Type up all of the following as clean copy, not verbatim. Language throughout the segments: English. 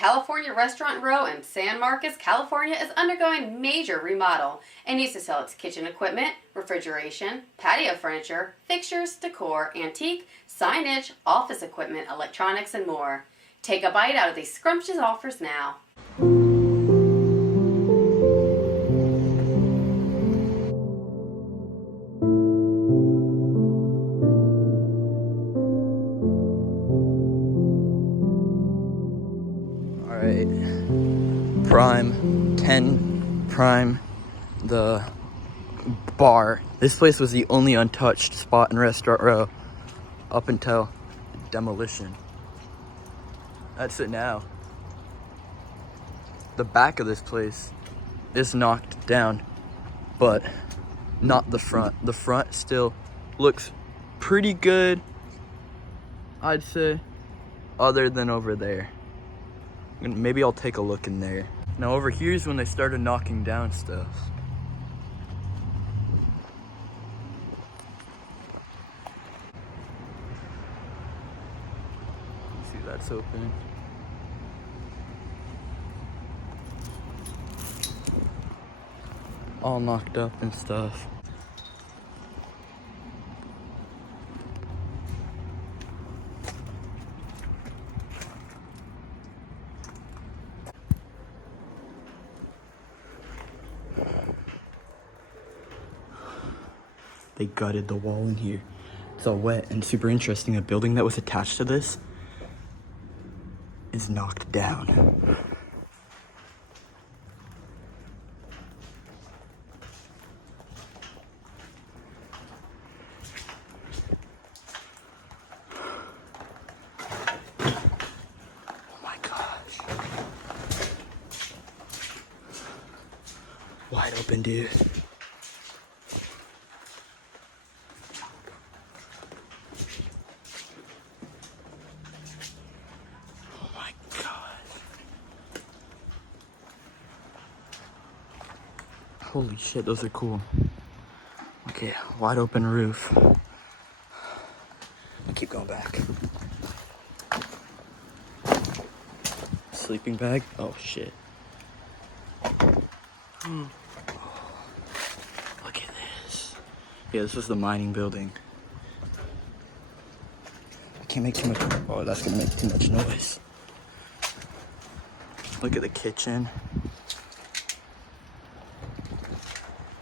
California Restaurant Row in San Marcos, California is undergoing major remodel and needs to sell its kitchen equipment, refrigeration, patio furniture, fixtures, decor, antique, signage, office equipment, electronics, and more. Take a bite out of these scrumptious offers now. Alright, Prime, 10 Prime, the bar. This place was the only untouched spot in Restaurant Row up until Demolition. That's it now. The back of this place is knocked down, but not the front. The front still looks pretty good, I'd say, other than over there. Maybe I'll take a look in there. Now over here is when they started knocking down stuff. See, that's open. All knocked up and stuff. They gutted the wall in here. It's all wet and super interesting. A building that was attached to this is knocked down. Oh my gosh. Wide open, dude. Holy shit, those are cool. Okay, wide open roof. I'll keep going back. Sleeping bag? Oh shit. Oh, look at this. Yeah, this was the mining building. I can't make too much. Oh, that's gonna make too much noise. Look at the kitchen.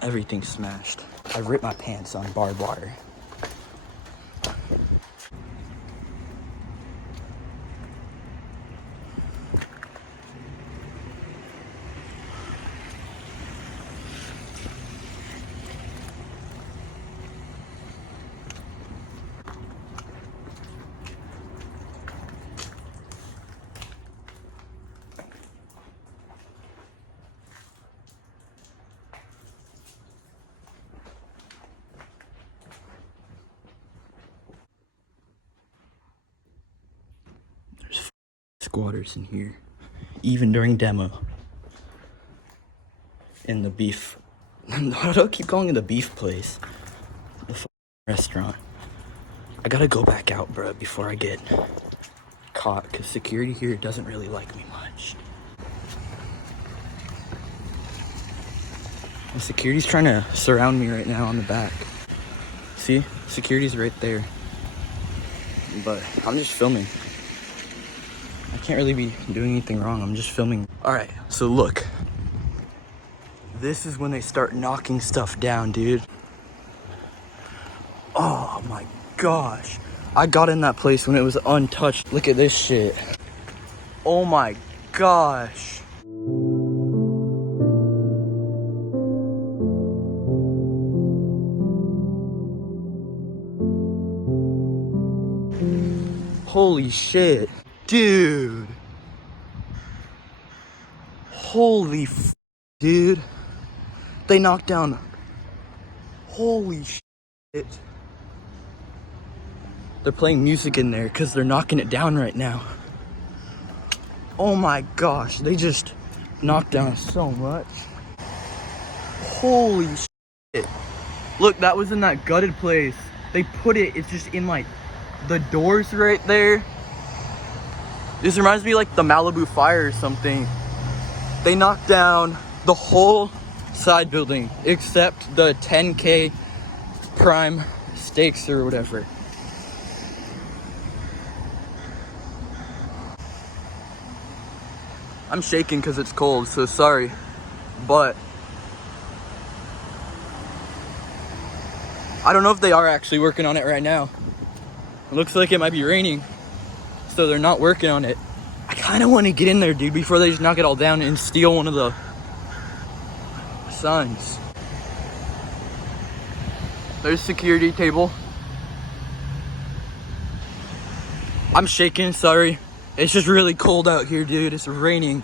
Everything's smashed. I ripped my pants on barbed wire. Squatters in here, even during demo. In the beef, I don't keep calling it the beef place, the restaurant. I gotta go back out, bro, before I get caught, because security here doesn't really like me much. And security's trying to surround me right now on the back. See, security's right there, but I'm just filming. I can't really be doing anything wrong. I'm just filming. All right, so look. This is when they start knocking stuff down, dude. Oh my gosh. I got in that place when it was untouched. Look at this shit. Oh my gosh. Holy shit. Dude. Holy f, dude. They knocked down. Holy shit. They're playing music in there because they're knocking it down right now. Oh my gosh. They just knocked down so much. Holy shit. Look, that was in that gutted place. They put it, it's just in like the doors right there. This reminds me like the Malibu fire or something. They knocked down the whole side building except the 10K prime stakes or whatever. I'm shaking because it's cold, so sorry, but I don't know if they are actually working on it right now. It looks like it might be raining, so they're not working on it. I kind of want to get in there, dude, before they just knock it all down and steal one of the signs. There's security table. I'm shaking, sorry. It's just really cold out here, dude. It's raining.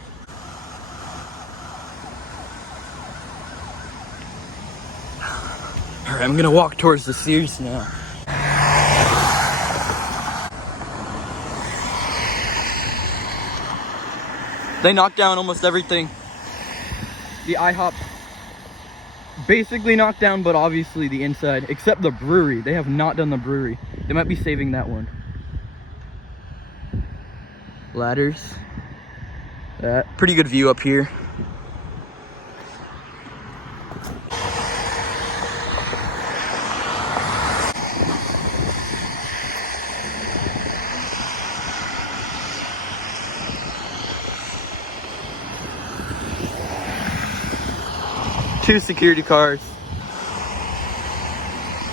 All right, I'm gonna walk towards the Sears now. They knocked down almost everything. The IHOP basically knocked down, but obviously the inside, except the brewery. They have not done the brewery. They might be saving that one. Ladders. That pretty good view up here. Two security cars.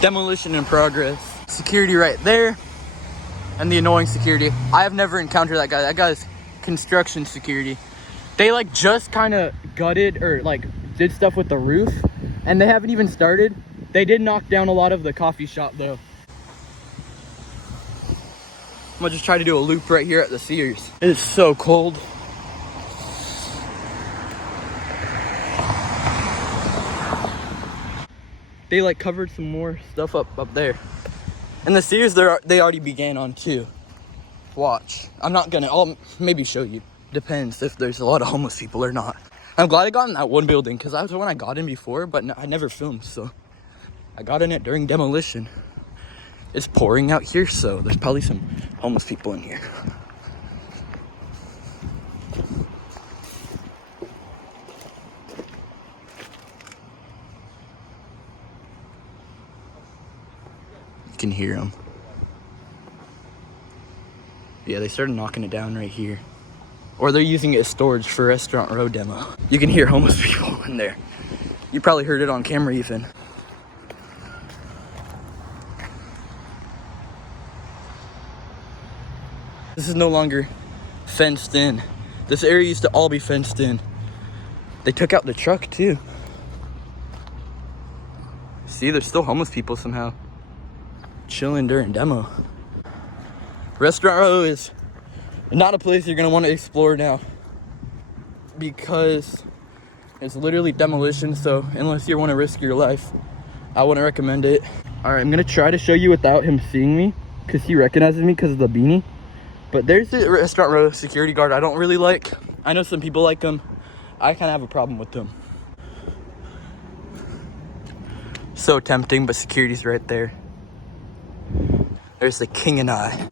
Demolition in progress. Security right there. And the annoying security. I have never encountered that guy. That guy's construction security. They like just kind of gutted or like did stuff with the roof. And they haven't even started. They did knock down a lot of the coffee shop though. I'm gonna just try to do a loop right here at the Sears. It is so cold. They like covered some more stuff up there. And the Sears, they already began on too. Watch. I'll maybe show you. Depends if there's a lot of homeless people or not. I'm glad I got in that one building because that was the one I got in before, but I never filmed, so. I got in it during demolition. It's pouring out here, so there's probably some homeless people in here. You can hear them. Yeah, they started knocking it down right here. Or they're using it as storage for Restaurant Row demo. You can hear homeless people in there. You probably heard it on camera even. This is no longer fenced in. This area used to all be fenced in. They took out the truck too. See, there's still homeless people somehow chilling during demo. Restaurant Row is not a place you're gonna want to explore now because it's literally demolition, so unless you want to risk your life, I wouldn't recommend it. All right, I'm gonna try to show you without him seeing me because he recognizes me because of the beanie. But there's the Restaurant Row security guard I don't really like. I know some people like them. I kind of have a problem with them. So tempting, but security's right there. There's the king and I.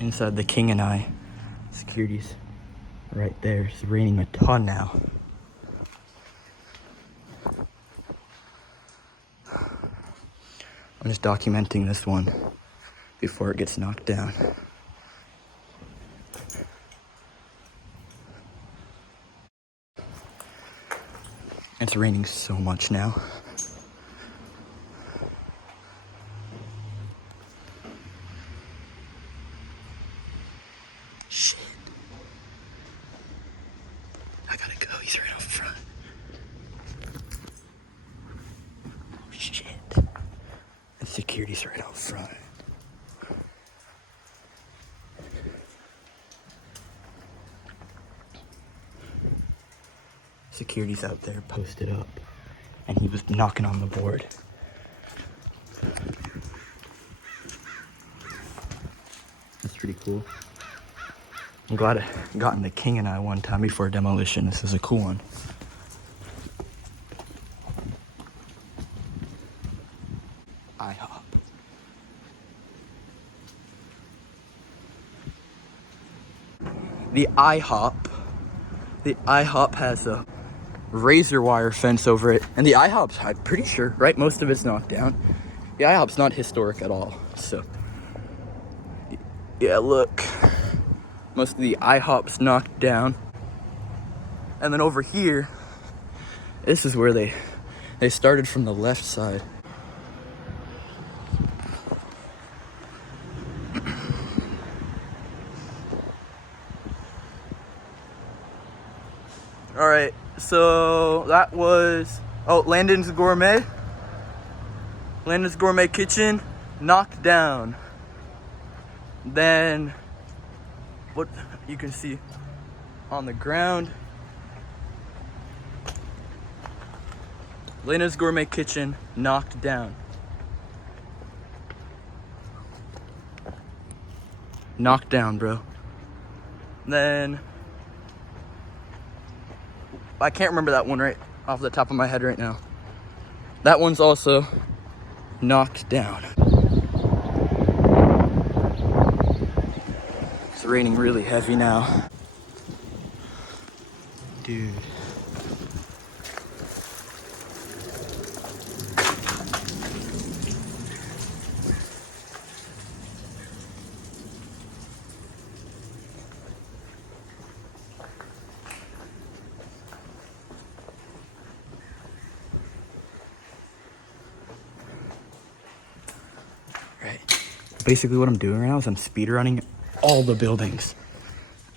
Inside the king and I, security's right there. It's raining a ton now. I'm just documenting this one before it gets knocked down. It's raining so much now. Shit. I gotta go, he's right out front. Shit. And security's right out front. Security's out there posted up, and he was knocking on the board. That's pretty cool. I'm glad I got in the King and I one time before Demolition. This is a cool one. IHOP. The IHOP has a razor wire fence over it. And the IHOP's, I'm pretty sure, right? Most of it's knocked down. The IHOP's not historic at all. So, yeah, look. Most of the IHOP's knocked down. And then over here, this is where they started from the left side. All right, so that was, Landon's Gourmet Kitchen, knocked down. Then, what you can see on the ground, Lena's Gourmet Kitchen, knocked down. Knocked down, bro. Then, I can't remember that one right off the top of my head right now. That one's also knocked down. It's raining really heavy now. Dude. Right. Basically what I'm doing right now is I'm speed running all the buildings.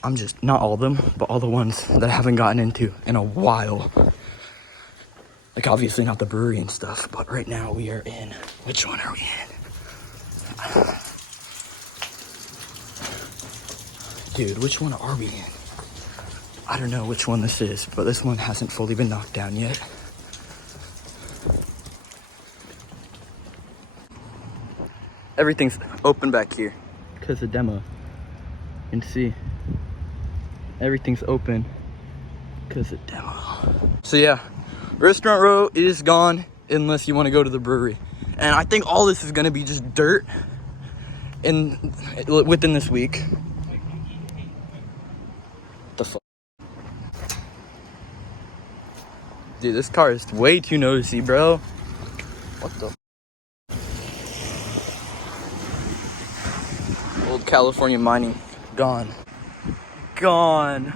I'm just, not all of them, but all the ones that I haven't gotten into in a while. Like obviously not the brewery and stuff, but right now we are in, which one are we in? Dude, which one are we in? I don't know which one this is, but this one hasn't fully been knocked down yet. Everything's open back here because of demo. You can see everything's open because of demo. So yeah, Restaurant Row is gone unless you want to go to the brewery. And I think all this is going to be just dirt within this week. What the fuck? Dude, this car is way too noisy, bro. What the? Old California mining, gone. Gone.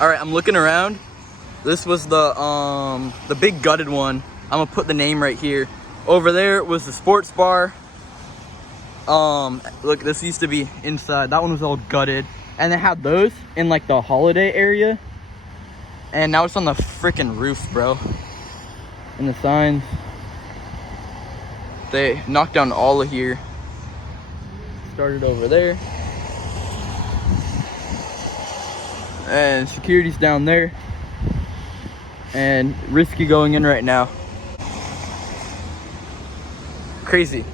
All right, I'm looking around. This was the big gutted one. I'm gonna put the name right here. Over there was the sports bar. Look, this used to be inside. That one was all gutted. And they had those in like the holiday area. And now it's on the freaking roof, bro. And the signs. They knocked down all of here. Started over there. And security's down there. And risky going in right now. Crazy.